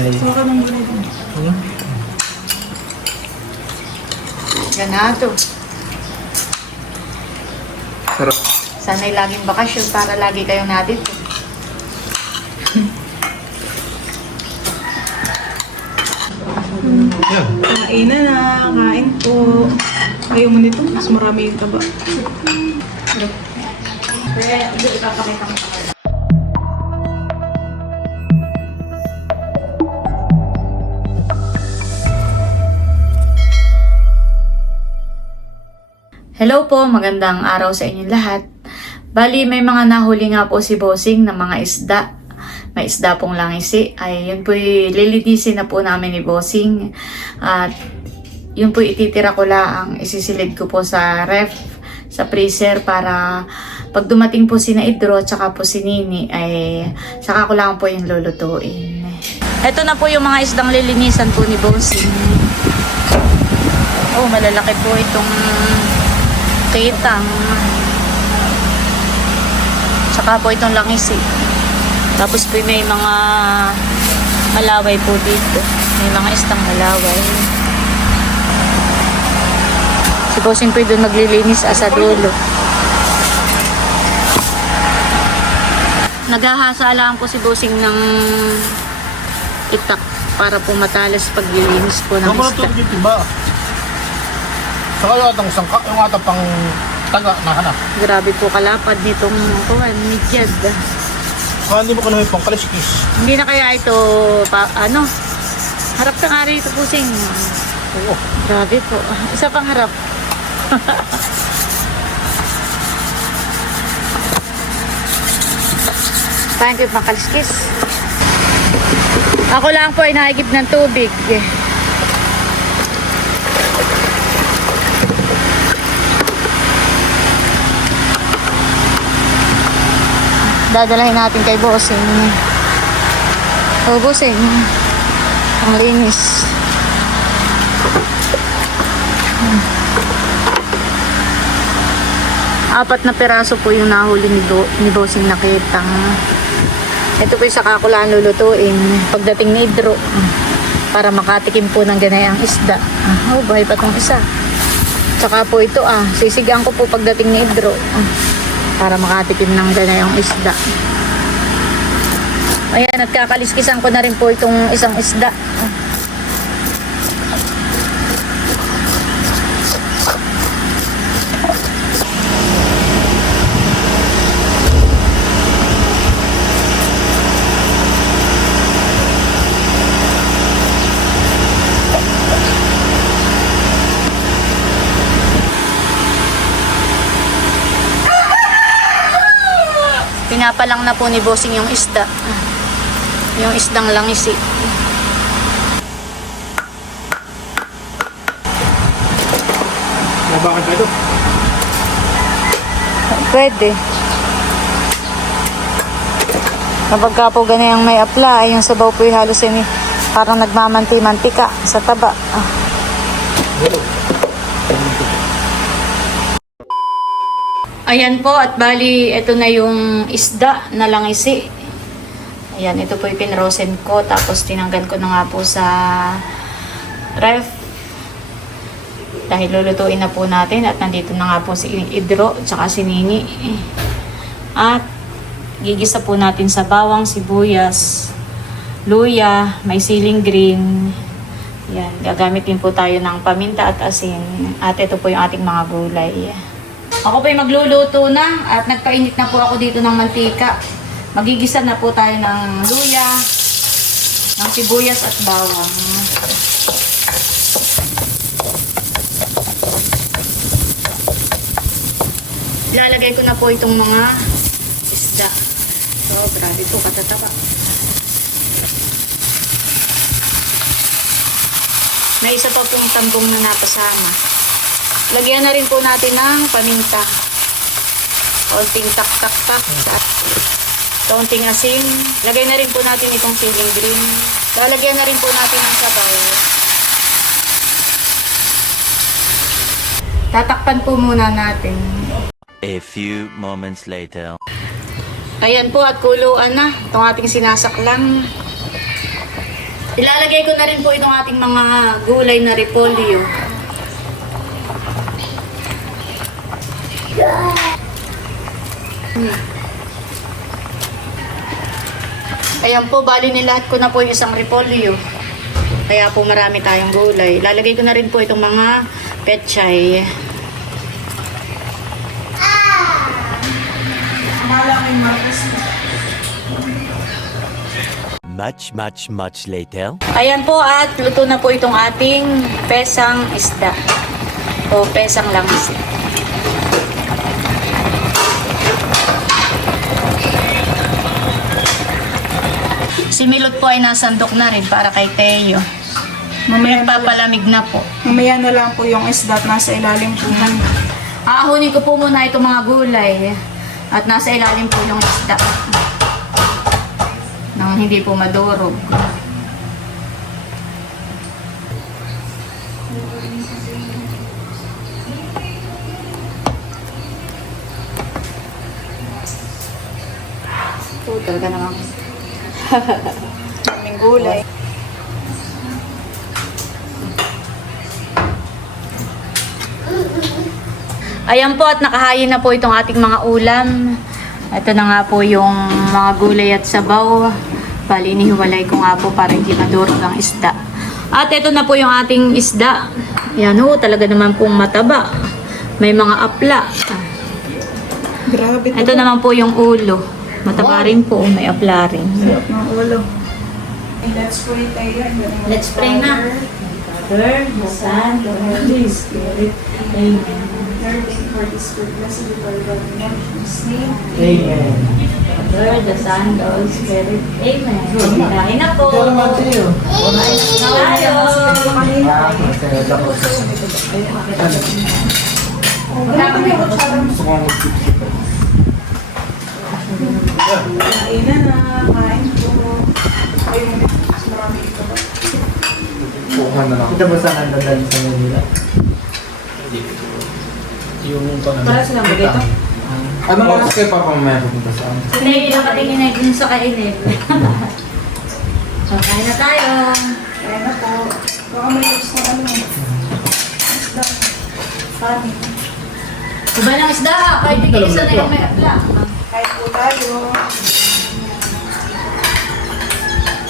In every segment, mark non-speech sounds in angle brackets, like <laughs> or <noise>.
Baka nang ganito. Ganado. Sarap. Sana'y laging bakasyon para lagi kayong nadito. Yan. Kain na na, kain po. Ayaw mo nito, mas marami yung taba. Kaya, hindi ipapakita ko. Hello po, magandang araw sa inyong lahat. Bali, may mga nahuli nga po si Bossing na mga isda. May isda pong langisi. Ay, yun po lilinisin na po namin ni Bossing. At yun po ititira ko lang, isisilid ko po sa ref, sa freezer para pag dumating po si Naidro at saka po si Nini ay saka ko lang po yung lulutuin. Ito na po yung mga isdang lilinisan po ni Bossing. Oh, malalaki po itong kitang. Saka po itong langisi. Tapos po may mga malaway po dito. May mga istang malaway. Si Bossing po doon maglilinis ah, sa dulo. Naghahasa lang po si Bossing ng itak para po matalas paglilinis po ng isda. Saka yung atang sangka, yung atang pang taga na hanap. Grabe po kalapad nitong kuwan, midyad. Saka hindi mo ka naman pang kaliskis. Hindi na kaya ito, pa, ano, harap ka nga rito Bossing. Oo. Grabe po. Isa pang harap. Paano ko yung pangkaliskis? Ako lang po ay nakikip ng tubig. Dadalahin natin kay Bossing. Oh, Bossing. Ang linis. Apat na peraso po yung nahuli ni, Do, ni Bossing nakitang. Ito po yung saka ko lang lulutuin pagdating ni Idro. Para makatikim po ng ganayang isda. Ah, oh, bahay pa tong isa. Tsaka po ito ah, sisigang ko po pagdating ni Idro. Ah, para makatikim ng ganayang isda. Ayan, at kakaliskisan ko na rin po itong isang isda. Pinapalang na po ni Bossing yung isda. Yung isdang langisi. Nabakan ka ito. Pwede. Kapag ka po ganyan may apply, yung sabaw po yung halos yun eh, parang nagmamanti-mantika sa taba. Ah. Ayan po at bali ito na yung isda na langisi. Ayan, ito po yung pinrosen ko tapos tinanggal ko na nga po sa ref dahil lulutuin na po natin at nandito na nga po si Idro at saka si Nini. At gigisa po natin sa bawang, sibuyas, luya, may siling green. Yan, gagamit din po tayo ng paminta at asin. At ito po yung ating mga gulay. Ako po yung magluluto na at nagpainit na po ako dito ng mantika. Magigisa na po tayo ng luya, ng sibuyas at bawang. Ilalagay ko na po itong mga isda. Oh, grabe po, katataba. May isa pa pong tambong na napasama. Lagyan na rin po natin ng paminta. Konting tak-tak-tak. Konting asin. Lagay na rin po natin itong siling green. Lalagyan na rin po natin ng sabaw. Tatakpan po muna natin. A few moments later. Ayan po at kuluan na itong ating sinasaklang. Ilalagay ko na rin po itong ating mga gulay na repolyo. Ayan po, bali nilahat ko na po yung isang repolyo. Kaya po marami tayong gulay. Lalagay ko na rin po itong mga petchay. Na. Much, much, much later. Ayan po at luto na po itong ating pesang isda. O pesang langis. Milot po ay nasandok na rin para kay Teo. Mamaya, Nagpapalamig na po. mamaya na lang po yung isda at nasa ilalim po yan. Aahunin ko po muna itong mga gulay at nasa ilalim po yung isda. Nang hindi po madurog. Ito talaga naman. Daming gulay. Ayan po at nakahayin na po itong ating mga ulam. Ito na nga po yung mga gulay at sabaw. Bali, inihiwalay ko nga po para hindi madurog ang isda. At ito na po yung ating isda. Yan ho, talaga naman pong mataba. May mga apla. Grabe to. Ito naman po yung ulo. Mataba rin po, may apla rin. Sarap ng ulo. Let's pray tayo. Let's pray na. Father, the Son, the Holy Spirit. Amen. Lord, thank you for this food. Blessed be the God in Jesus' name. Amen. Father, the Son, the Holy Spirit. Amen. Kain na po. Kain na tayo. Kain na na. Kain po. Ayun, mas marami ito ba? Kita ba saan ang dadalhin sa Manila? Yung pangalan. Para silang bagay ito. Ano oras kayo pa mamaya pupunta sa amin? Hindi, nakatingin na din sa kainit. so, kain na tayo. Kain na po. Baka may gusto na ano. Isda. Kanin. Iba ng isda, kahit hindi isa na yung may apla. Kain po tayo.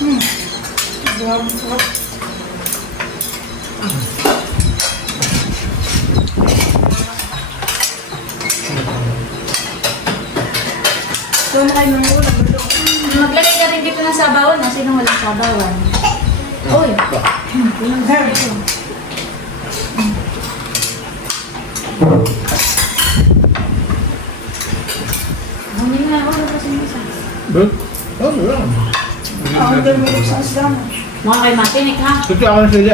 Hmm. Grabe, sarap. Doon kayo ng ulam. Ito. Maglagay ka rin dito ng sabawan. No? Sino walang sabawan? Uy. There. Hindi nga ako kasi isa. But, oh, yeah. Ah, ang dami ko sa isda mo. Mga kay Matinik ha. Suti ako na sila.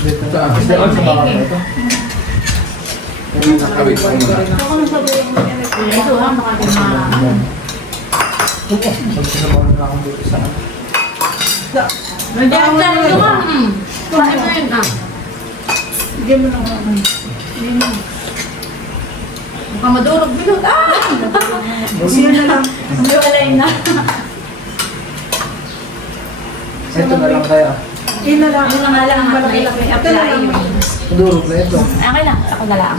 Dito sa Saan? Dito sa baka ito. Nakawit ko muna. Ako nang sabihin mo yan. Ito ha, mga... Pag sinamahan na akong dito sa. Isda. Nandiyan ito ha. Hmm. Kain mo yun ah. Bigyan mo ng ano. Mukhang madurog bilog. Ah! Siya na lang. Hindi walay na. Ito na lang tayo. Yun na lang. Ano na nga lang, Ang may, malaki-laki. may Ito apply na lang. yun. Durog na ito. Okay lang, ako na lang.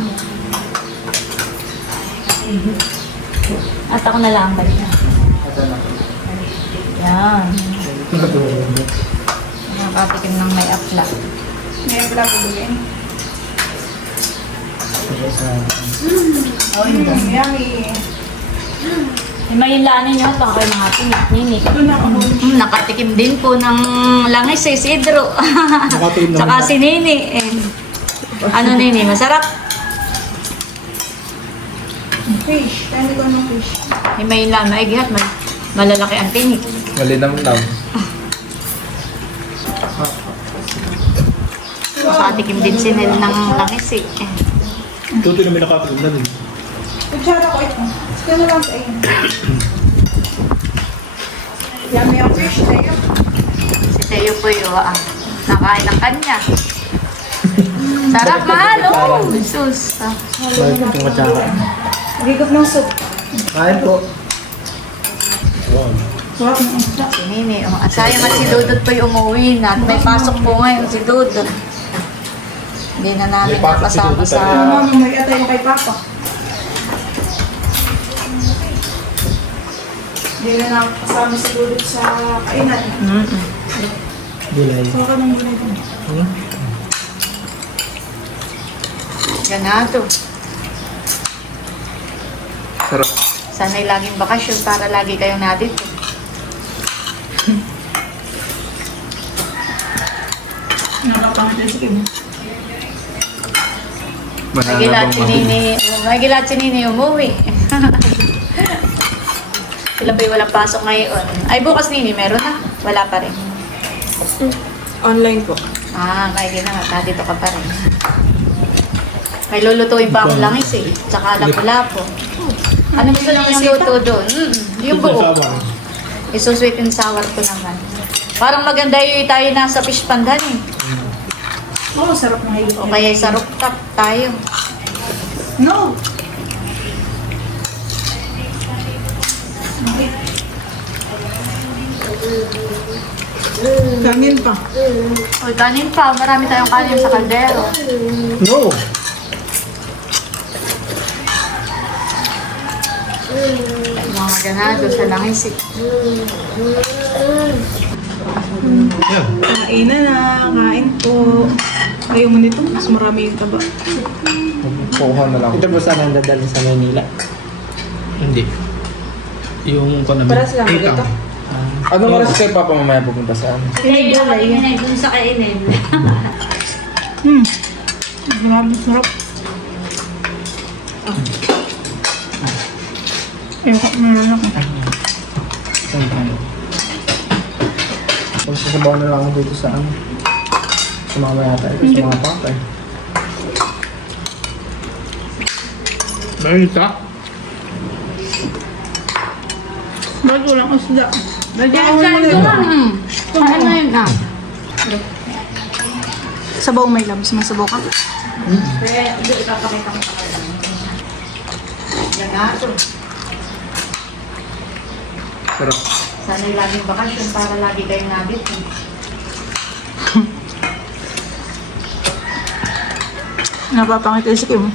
At ako na lang balik na. Yan. Nakakatikim ng may apla. Ngayon pala ko bigyan. Oh, yun. Mm, yummy. Imayilanin nyo ito kayo mga pinik-ninik. Ito na ako. Hmm, nakatikim din po ng langis eh, si Idro. Nakatikim na Tsaka si Nini. Eh. Ano Nini, masarap. Fish. Tayo ko ng fish. Imayilan, maigihat, mal malalaki ang tinik. Malinam-nam. Nakatikim din si Nel ng langis eh. Tuti na may nakatikim na din. Kutsara ko ito. Ito na lang sa iyo. Yummy ang fish tayo. Si Teo po yung ah, nakain ng kanya. Sarap, mahal, oh. Sus. Ah. Balik itong katsaka. Higop ng soup. Kain po. Wow. Sarap ng isda. Si Nini. Oh, at sayang at si Dudut po yung umuwi na. At may pasok po ngayon si Dudut. Hindi na namin May Dudut, sa... Ano mo, may atay yung kay Papa. Hindi na nakasama si Dudut sa kainan. Mm-mm. Gulay. So, ka nang gulay doon. Ganado. Sarap. Sana'y laging bakasyon para lagi kayong nadito. Nakapangit si Kim. May gilat si Nini, may gilat si Nini umuwi. <laughs> Sila ba'y walang pasok ngayon? Ay, bukas Nini, meron na? Wala pa rin. Online po. Ah, may ginawa. Dito ka pa rin. May lulutuin pa akong langis eh. Tsaka lapu-lapo. Ano gusto lang yung luto doon? Mm, yung buo. Isusweet and sour ko naman. Parang maganda yung tayo nasa fish pandan eh. Oo, sarap ng higit. O kaya sa rooftop tayo. No! Kanin pa. O kanin pa. Marami tayong kanin sa kaldero. No! Mga ganado sa langis eh. Yan. Kain na na. Kain po. Ayaw mo nito. Mas marami yung taba. Kuha na lang. Ito po sana ang dadalhin sa Manila. Hindi. Yung ko na Para sila Ikaw. dito? Anong oras kayo papa mamaya pupunta sa amin? Hindi na kami dun sa kainin. <laughs> Hmm. Grabe, sarap. Ayoko, meron ako. Magsasabaw na lang ako dito sa ano. Sa mga mayata. Ito sa mga patay. Marita. Ba't walang isda? Diyan, ko lang. Ano na yun ah? Sabaw may labs. May sabaw ka? Kaya, hindi, ipapakita ko sa kanila. Ganado. Sarap. Sana'y laging bakasyon para lagi kayong nabit. eh. Napapangit kayo si Kim.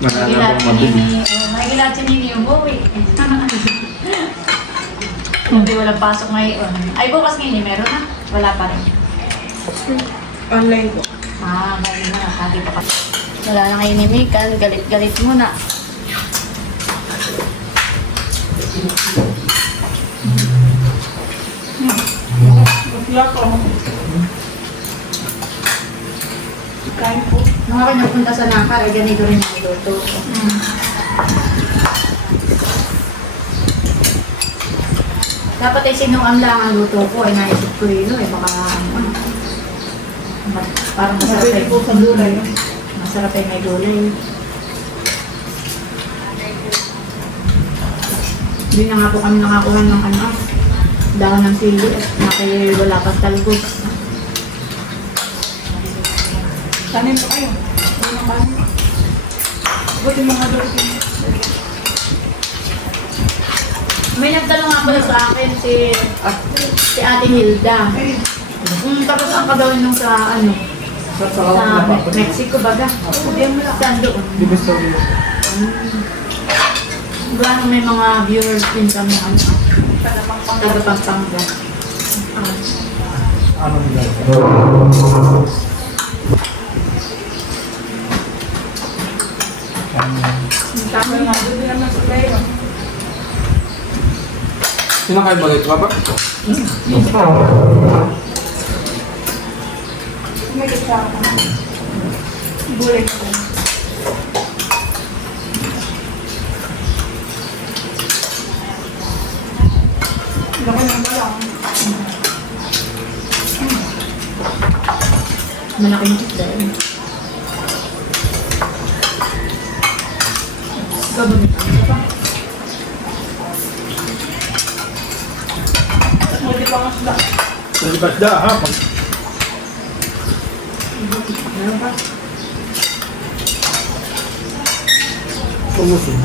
May gilat si Nini, oh, may gilat <laughs> si Nini umuwi. Hindi walang pasok ngayon. Ay, bukas Nini, meron na? Wala pa rin. Online po. Ah, ngayon na, sabi pa kasi. Wala na kayo ni Mikan, galit-galit mo na. Wala po. Kain po. Nung ako napunta sa Nakar, ay ganito rin ang luto ko. Dapat ay sinuan lang ang luto ko, ay naisip ko yun, eh, baka ano, parang masarap ay, po sa gulay. masarap ay may gulay. Hindi na nga po kami nakakuha ng ano, dahon ng sili at nakay wala pang talbos. Kanin po kayo. Ano ang kanin? Buti mga durutin. May nagtanong nga pala sa akin si si Ate Hilda. Mm, tapos ang kadawin nung sa ano, sa Me- Mexico baga. Saan doon? Di ba story mo? Gano'n may mga viewers din sa mga ano, taga Pampanga. Ano nila? Sinakay ba ito ba? May kasama ka. Gulay ko. Laki ng balang. Malaking isda yun. Gabon isda apa? Pag... Tumusin.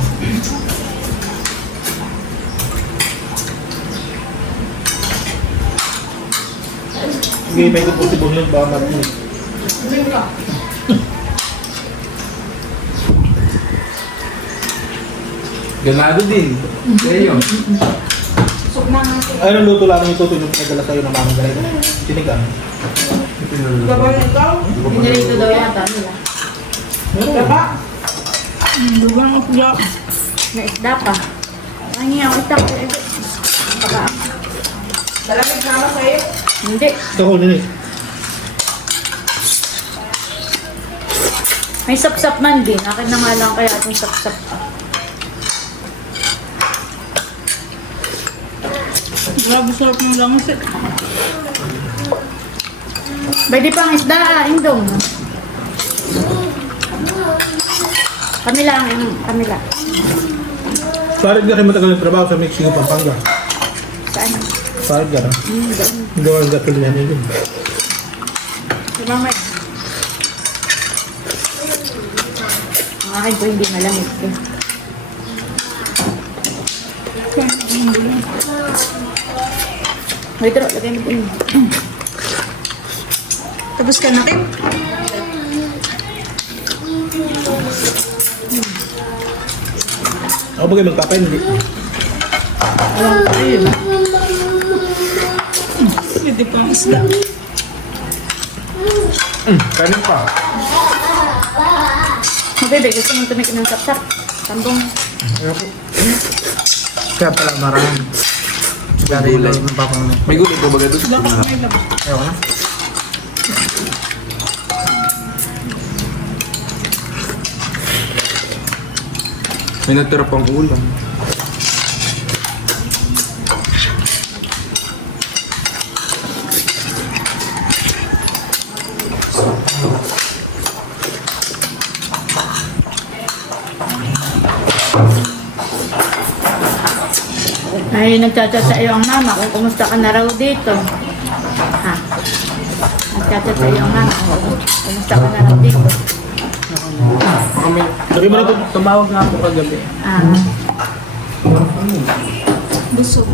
Sige, may kuputi bunlog ba mati? Ganado din. Kaya. Na. Ay, anong luto lang ito? Ito yung nagdala sa'yo ng mamang galing. Sinigang. Gabang ikaw? Pinarito daw yata nila. Gaba? Gabang isda. Na isda pa. Ay, nga, utak. Baka, Dalamig sama sa'yo. hindi. Ito ko nini. May sap-sap man din. Akin na nga lang kaya itong sap-sap. Grabe sarap ng langis eh. Pwede pang isda, ah, indong. Kami lang, mm, kami lang. Farid ka kayo matagal ng trabaho sa Mexico, Pampanga. Saan? Farid ka na. Hmm, doon. Gawa ng gasolina niya yun. Si Mama. Ang akin po hindi malamig. Eh. Wait, Ro, lagay mo po yun. Tapos ka na, Kim? Ako ba kayo magpapay? Hindi. Pwede pang isda. Kanin pa. Mabebe, gusto mong tumik ng sap-sap. Tambong. Kaya pala marami. Dari lang ng papang May gulay pa ba doon? Ayaw na. May natira pang ulam. Ay, nagchat-chat sa iyo ang mama kung kumusta ka na raw dito. Ha? Nagchat-chat sa iyo ang mama kung kumusta ka na raw dito. Sabi mo na ito. Tumawag nga ako kagabi. Ah, Busog.